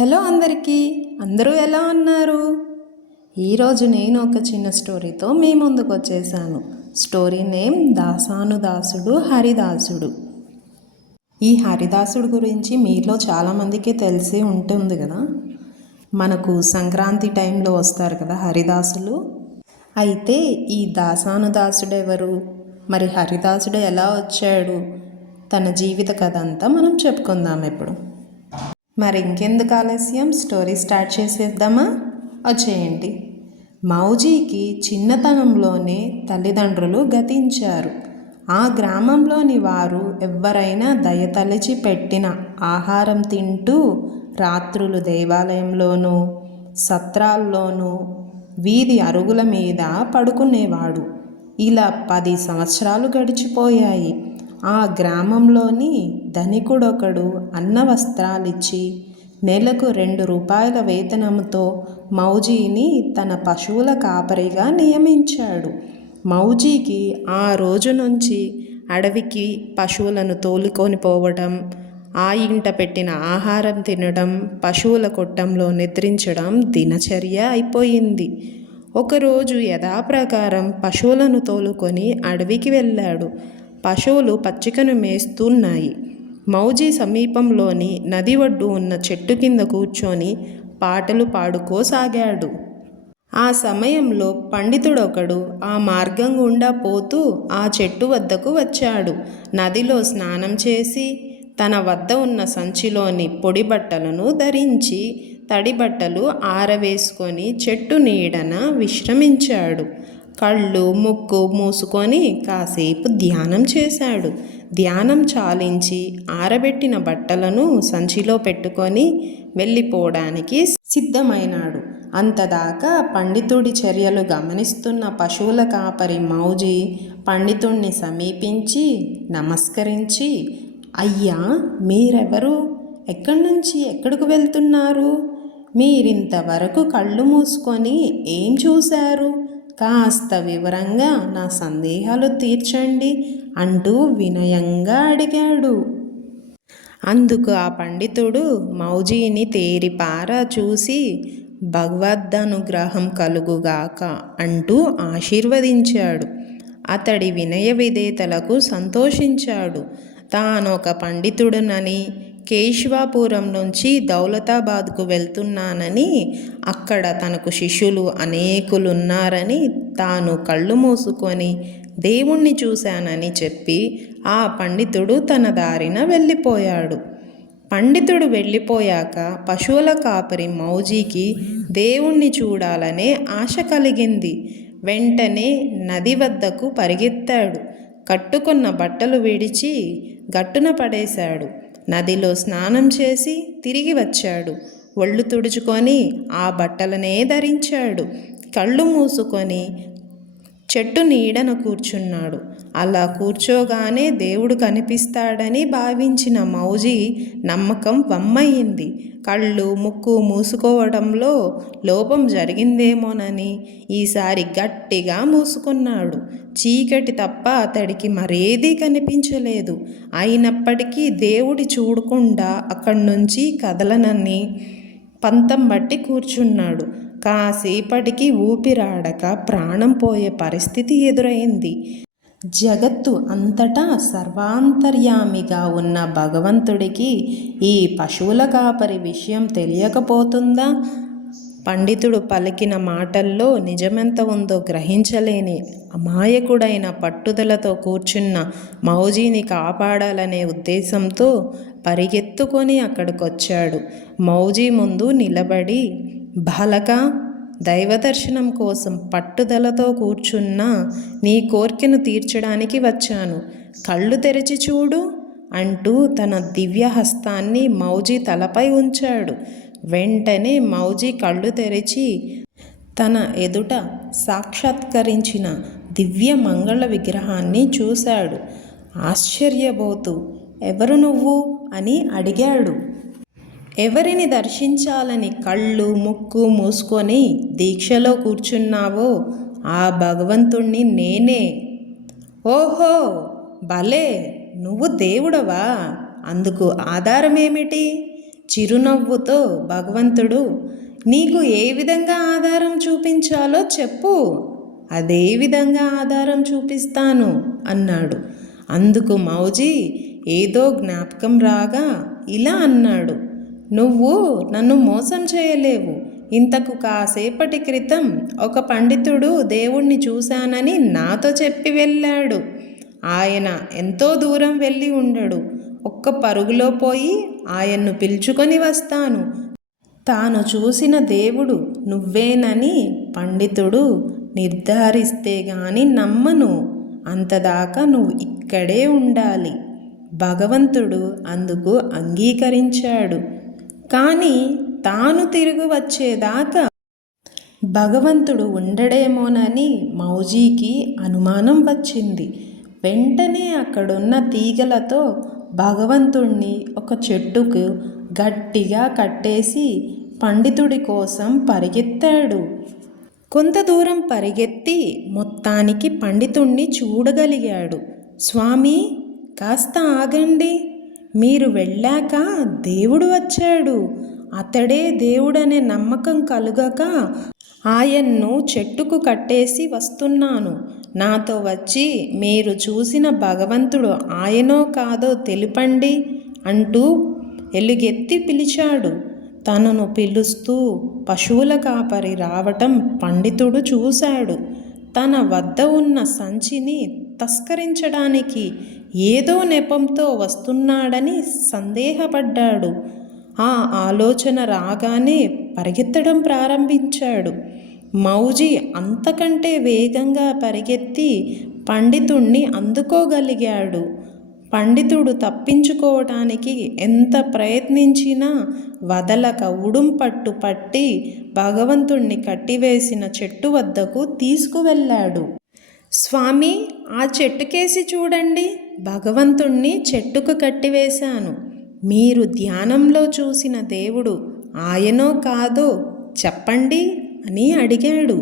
Hello అందరూ ఎలా ఉన్నారు? ఈరోజు నేను ఒక చిన్న స్టోరీతో మీ ముందుకు వచ్చేసాను. స్టోరీ నేమ్ దాసానుదాసుడు హరిదాసుడు. ఈ హరిదాసుడు గురించి మీలో చాలామందికి తెలిసి ఉంటుంది కదా. మనకు సంక్రాంతి టైంలో వస్తారు కదా హరిదాసులు. అయితే ఈ దాసానుదాసుడు ఎవరు, మరి హరిదాసుడు ఎలా వచ్చాడు, తన జీవిత కథ అంతా మనం చెప్పుకుందాం ఇప్పుడు. మరి ఇంకెందుకు ఆలస్యం, స్టోరీ స్టార్ట్ చేసేద్దామా? వచ్చేయండి. మౌజీకి చిన్నతనంలోనే తల్లిదండ్రులు గతించారు. ఆ గ్రామంలోని వారు ఎవ్వరైనా దయతలిచి పెట్టిన ఆహారం తింటూ రాత్రులు దేవాలయంలోనూ సత్రాల్లోనూ వీధి అరుగుల మీద పడుకునేవాడు. ఇలా 10 సంవత్సరాలు గడిచిపోయాయి. ఆ గ్రామంలోని ధనికుడొకడు అన్న వస్త్రాలిచ్చి నెలకు 2 రూపాయల వేతనంతో మౌజీని తన పశువుల కాపరిగా నియమించాడు. మౌజీకి ఆ రోజు నుంచి అడవికి పశువులను తోలుకొని పోవడం, ఆ ఇంట పెట్టిన ఆహారం తినడం, పశువుల కొట్టంలో నిద్రించడం దినచర్య అయిపోయింది. ఒకరోజు యథాప్రకారం పశువులను తోలుకొని అడవికి వెళ్ళాడు. పశువులు పచ్చికను మేస్తున్నాయి. మౌజీ సమీపంలోని నది ఒడ్డు ఉన్న చెట్టు కింద కూర్చొని పాటలు పాడుకోసాగాడు. ఆ సమయంలో పండితుడొకడు ఆ మార్గం గుండా పోతూ ఆ చెట్టు వద్దకు వచ్చాడు. నదిలో స్నానం చేసి తన వద్ద ఉన్న సంచిలోని పొడి బట్టలను ధరించి తడి బట్టలు ఆరవేసుకొని చెట్టు నీడన విశ్రమించాడు. కళ్ళు ముక్కు మూసుకొని కాసేపు ధ్యానం చేశాడు. ధ్యానం చాలించి ఆరబెట్టిన బట్టలను సంచిలో పెట్టుకొని వెళ్ళిపోవడానికి సిద్ధమైనాడు. అంతదాకా పండితుడి చర్యలు గమనిస్తున్న పశువుల కాపరి మౌజీ పండితుణ్ణి సమీపించి నమస్కరించి, అయ్యా, మీరెవరు? ఎక్కడి నుంచి ఎక్కడికి వెళ్తున్నారు? మీరింతవరకు కళ్ళు మూసుకొని ఏం చూశారు? కాస్త వివరంగా నా సందేహాలు తీర్చండి అంటూ వినయంగా అడిగాడు. అందుకు ఆ పండితుడు మౌజీని తేరిపారా చూసి భగవదనుగ్రహం కలుగుగాక అంటూ ఆశీర్వదించాడు. అతడి వినయ విధేయతలకు సంతోషించాడు. తానొక పండితుడునని, కేశవాపురం నుంచి దౌలతాబాద్కు వెళ్తున్నానని, అక్కడ తనకు శిష్యులు అనేకులున్నారని, తాను కళ్ళు మూసుకొని దేవుణ్ణి చూశానని చెప్పి ఆ పండితుడు తన దారిన వెళ్ళిపోయాడు. పండితుడు వెళ్ళిపోయాక పశువుల కాపరి మౌజీకి దేవుణ్ణి చూడాలనే ఆశ కలిగింది. వెంటనే నది వద్దకు పరిగెత్తాడు. కట్టుకున్న బట్టలు విడిచి గట్టున పడేశాడు. నదిలో స్నానం చేసి తిరిగి వచ్చాడు. ఒళ్ళు తుడుచుకొని ఆ బట్టలనే ధరించాడు. కళ్ళు మూసుకొని చెట్టు నీడన కూర్చున్నాడు. అలా కూర్చోగానే దేవుడు కనిపిస్తాడని భావించిన మౌజీ నమ్మకం వమ్మయింది. కళ్ళు ముక్కు మూసుకోవడంలో లోపం జరిగిందేమోనని ఈసారి గట్టిగా మూసుకున్నాడు. చీకటి తప్ప అతడికి మరేదీ కనిపించలేదు. అయినప్పటికీ దేవుడి చూడకుండా అక్కడి నుంచి కదలనని పంతం బట్టి కూర్చున్నాడు. కాసేపటికి ఊపిరాడక ప్రాణం పోయే పరిస్థితి ఎదురైంది. జగత్తు అంతటా సర్వాంతర్యామిగా ఉన్న భగవంతుడికి ఈ పశువుల కాపరి విషయం తెలియకపోతుందా? పండితుడు పలికిన మాటల్లో నిజమెంత ఉందో గ్రహించలేని అమాయకుడైన పట్టుదలతో కూర్చున్న మౌజీని కాపాడాలనే ఉద్దేశంతో పరిగెత్తుకొని అక్కడికొచ్చాడు. మౌజీ ముందు నిలబడి, బాలక, దైవదర్శనం కోసం పట్టుదలతో కూర్చున్న నీ కోర్కెను తీర్చడానికి వచ్చాను. కళ్ళు తెరిచి చూడు అంటూ తన దివ్య హస్తాన్ని మౌజీ తలపై ఉంచాడు. వెంటనే మౌజీ కళ్ళు తెరిచి తన ఎదుట సాక్షాత్కరించిన దివ్య మంగళ విగ్రహాన్ని చూశాడు. ఆశ్చర్యపోతూ, ఎవరు నువ్వు అని అడిగాడు. ఎవరిని దర్శించాలని కళ్ళు ముక్కు మూసుకొని దీక్షలో కూర్చున్నావో ఆ భగవంతుణ్ణి నేనే. ఓహో, భలే, నువ్వు దేవుడవా? అందుకు ఆధారమేమిటి? చిరునవ్వుతో భగవంతుడు, నీకు ఏ విధంగా ఆధారం చూపించాలో చెప్పు, అదే విధంగా ఆధారం చూపిస్తాను అన్నాడు. అందుకు మౌజీ ఏదో జ్ఞాపకం రాగా ఇలా అన్నాడు, నువ్వు నన్ను మోసం చేయలేవు. ఇంతకు కాసేపటి క్రితం ఒక పండితుడు దేవుణ్ణి చూశానని నాతో చెప్పి వెళ్ళాడు. ఆయన ఎంతో దూరం వెళ్ళి ఉండడు. ఒక్క పరుగులో పోయి ఆయన్ను పిలుచుకొని వస్తాను. తాను చూసిన దేవుడు నువ్వేనని పండితుడు నిర్ధారిస్తే గాని నమ్మను. అంతదాకా నువ్వు ఇక్కడే ఉండాలి. భగవంతుడు అందుకు అంగీకరించాడు. కానీ తాను తిరిగి వచ్చేదాకా భగవంతుడు ఉండడేమోనని మౌజీకి అనుమానం వచ్చింది. వెంటనే అక్కడున్న తీగలతో భగవంతుణ్ణి ఒక చెట్టుకు గట్టిగా కట్టేసి పండితుడి కోసం పరిగెత్తాడు. కొంత దూరం పరిగెత్తి మొత్తానికి పండితుణ్ణి చూడగలిగాడు. స్వామి, కాస్త ఆగండి. మీరు వెళ్ళాక దేవుడు వచ్చాడు. అతడే దేవుడనే నమ్మకం కలుగక ఆయన్ను చెట్టుకు కట్టేసి వస్తున్నాను. నాతో వచ్చి మీరు చూసిన భగవంతుడు ఆయనో కాదో తెలుపండి అంటూ ఎలుగెత్తి పిలిచాడు. తనను పిలుస్తూ పశువుల కాపరి రావటం పండితుడు చూశాడు. తన వద్ద ఉన్న సంచిని తస్కరించడానికి ఏదో నెపంతో వస్తున్నాడని సందేహపడ్డాడు. ఆ ఆలోచన రాగానే పరిగెత్తడం ప్రారంభించాడు. మౌజీ అంతకంటే వేగంగా పరిగెత్తి పండితుణ్ణి అందుకోగలిగాడు. పండితుడు తప్పించుకోవటానికి ఎంత ప్రయత్నించినా వదలక ఉడుంపట్టు పట్టి భగవంతుణ్ణి కట్టివేసిన చెట్టు వద్దకు తీసుకువెళ్ళాడు. స్వామి, ఆ చెట్టుకేసి చూడండి. భగవంతుణ్ణి చెట్టుకు కట్టివేశాను. మీరు ధ్యానంలో చూసిన దేవుడు ఆయనో కాదో చెప్పండి అని అడిగాడు.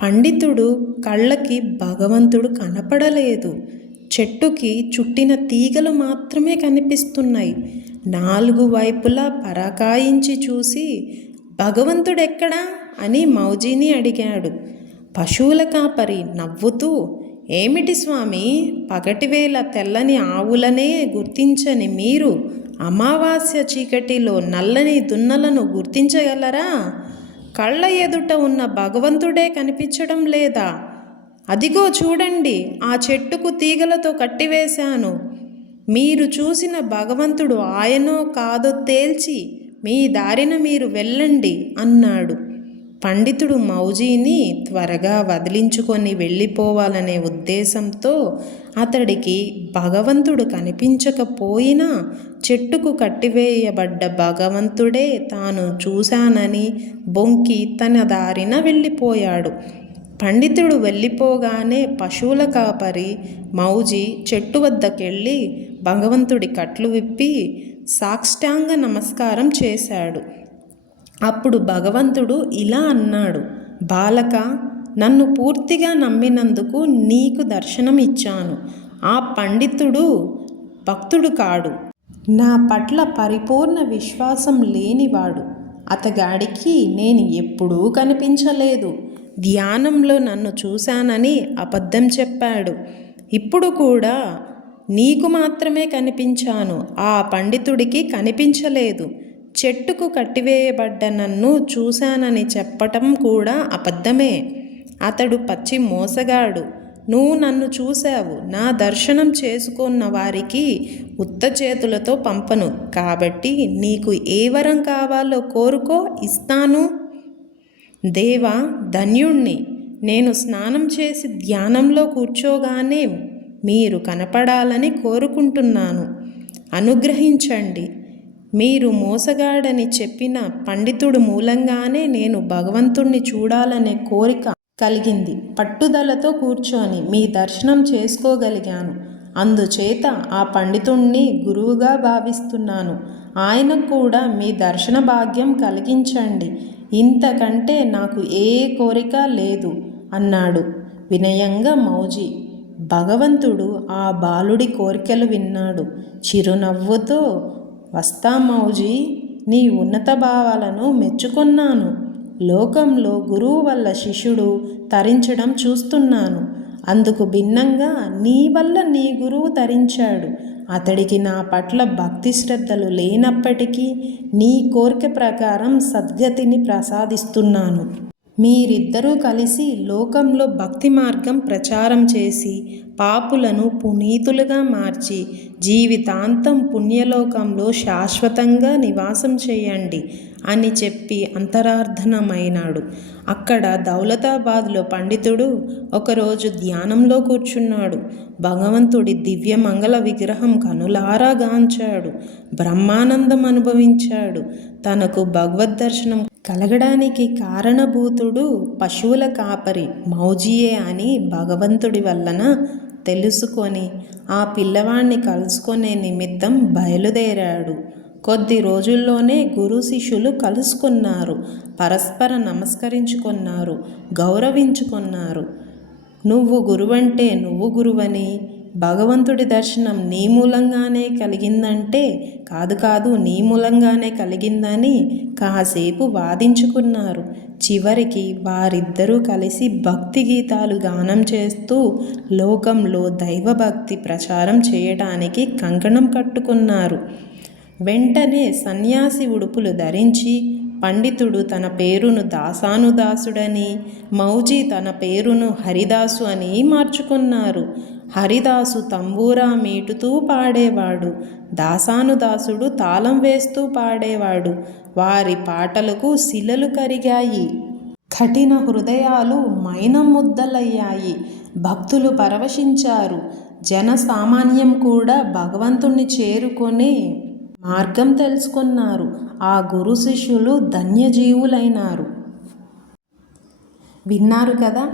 పండితుడు కళ్ళకి భగవంతుడు కనపడలేదు. చెట్టుకి చుట్టిన తీగలు మాత్రమే కనిపిస్తున్నాయి. 4 వైపులా పరాకాయించి చూసి భగవంతుడెక్కడా అని మౌజీని అడిగాడు. పశువుల కాపరి నవ్వుతూ, ఏమిటి స్వామి, పగటివేళ తెల్లని ఆవులనే గుర్తించని మీరు అమావాస్య చీకటిలో నల్లని దున్నలను గుర్తించగలరా? కళ్ళ ఎదుట ఉన్న భగవంతుడే కనిపించడం లేదా? అదిగో చూడండి, ఆ చెట్టుకు తీగలతో కట్టివేశాను. మీరు చూసిన భగవంతుడు ఆయనో కాదో తేల్చి మీ దారిన మీరు వెళ్ళండి అన్నాడు. పండితుడు మౌజీని త్వరగా వదిలించుకొని వెళ్ళిపోవాలనే ఉద్దేశంతో అతడికి భగవంతుడు కనిపించకపోయినా చెట్టుకు కట్టివేయబడ్డ భగవంతుడే తాను చూశానని బొంకి తన దారిన వెళ్ళిపోయాడు. పండితుడు వెళ్ళిపోగానే పశువుల కాపరి మౌజీ చెట్టు వద్దకెళ్ళి భగవంతుడి కట్లు విప్పి సాష్టాంగ నమస్కారం చేశాడు. అప్పుడు భగవంతుడు ఇలా అన్నాడు, బాలక, నన్ను పూర్తిగా నమ్మినందుకు నీకు దర్శనం ఇచ్చాను. ఆ పండితుడు భక్తుడు కాడు, నా పట్ల పరిపూర్ణ విశ్వాసం లేనివాడు. అతగాడికి నేను ఎప్పుడూ కనిపించలేదు. ధ్యానంలో నన్ను చూశానని అబద్ధం చెప్పాడు. ఇప్పుడు కూడా నీకు మాత్రమే కనిపించాను, ఆ పండితుడికి కనిపించలేదు. చెట్టుకు కట్టివేయబడ్డ నన్ను చూశానని చెప్పటం కూడా అబద్ధమే. అతడు పచ్చి మోసగాడు. నువ్వు నన్ను చూశావు. నా దర్శనం చేసుకున్న వారికి ఉత్త చేతులతో పంపను. కాబట్టి నీకు ఏ వరం కావాలో కోరుకో, ఇస్తాను. దేవా, ధన్యుణ్ణి. నేను స్నానం చేసి ధ్యానంలో కూర్చోగానే మీరు కనపడాలని కోరుకుంటున్నాను. అనుగ్రహించండి. మీరు మోసగాడని చెప్పిన పండితుడు మూలంగానే నేను భగవంతుణ్ణి చూడాలనే కోరిక కలిగింది. పట్టుదలతో కూర్చొని మీ దర్శనం చేసుకోగలిగాను. అందుచేత ఆ పండితుణ్ణి గురువుగా భావిస్తున్నాను. ఆయనకు కూడా మీ దర్శన భాగ్యం కలిగించండి. ఇంతకంటే నాకు ఏ కోరిక లేదు అన్నాడు వినయంగా మౌజీ. భగవంతుడు ఆ బాలుడి కోరికలు విన్నాడు. చిరునవ్వుతో, వస్తా మౌజీ, నీ ఉన్నత భావాలను మెచ్చుకొన్నాను. లోకంలో గురువు వల్ల శిష్యుడు తరించడం చూస్తున్నాను. అందుకు భిన్నంగా నీ వల్ల నీ గురువు తరించాడు. అతడికి నా పట్ల భక్తి శ్రద్ధలు లేనప్పటికీ నీ కోరిక ప్రకారం సద్గతిని ప్రసాదిస్తున్నాను. మీరిద్దరూ కలిసి లోకంలో భక్తి మార్గం ప్రచారం చేసి పాపులను పునీతులుగా మార్చి జీవితాంతం పుణ్యలోకంలో శాశ్వతంగా నివాసం చేయండి అని చెప్పి అంతరార్థనమైనాడు. అక్కడ దౌలతాబాద్లో పండితుడు ఒకరోజు ధ్యానంలో కూర్చున్నాడు. భగవంతుడి దివ్య మంగళ విగ్రహం కనులారా గాంచాడు. బ్రహ్మానందం అనుభవించాడు. తనకు భగవద్దర్శనం కలగడానికి కారణభూతుడు పశువుల కాపరి మౌజియే అని భగవంతుడి వలన తెలుసుకొని ఆ పిల్లవాణ్ణి కలుసుకునే నిమిత్తం బయలుదేరాడు. కొద్ది రోజుల్లోనే గురు శిష్యులు కలుసుకున్నారు. పరస్పర నమస్కరించుకున్నారు, గౌరవించుకున్నారు. నువ్వు గురువంటే నువ్వు గురువని, భగవంతుడి దర్శనం నీ మూలంగానే కలిగిందంటే కాదు నీ మూలంగానే కలిగిందని కాసేపు వాదించుకున్నారు. చివరికి వారిద్దరూ కలిసి భక్తి గీతాలు గానం చేస్తూ లోకంలో దైవభక్తి ప్రచారం చేయడానికి కంకణం కట్టుకున్నారు. వెంటనే సన్యాసి ఉడుపులు ధరించి పండితుడు తన పేరును దాసానుదాసుడని, మౌజీ తన పేరును హరిదాసు అని మార్చుకున్నారు. హరిదాసు తంబూరా మీటుతూ పాడేవాడు, దాసానుదాసుడు తాళం వేస్తూ పాడేవాడు. వారి పాటలకు శిలలు కరిగాయి, కఠిన హృదయాలు మైనం ముద్దలయ్యాయి. భక్తులు పరవశించారు. జనసామాన్యం కూడా భగవంతుణ్ణి చేరుకొని మార్గం తెలుసుకున్నారు. ఆ గురు శిష్యులు ధన్యజీవులైనారు. విన్నారు కదా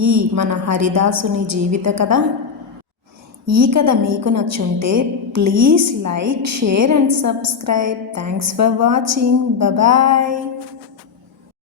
ఈ మన హరిదాసుని జీవిత కథ. ఈ కథ మీకు నచ్చుంటే please like, share and subscribe. Thanks for watching. Bye.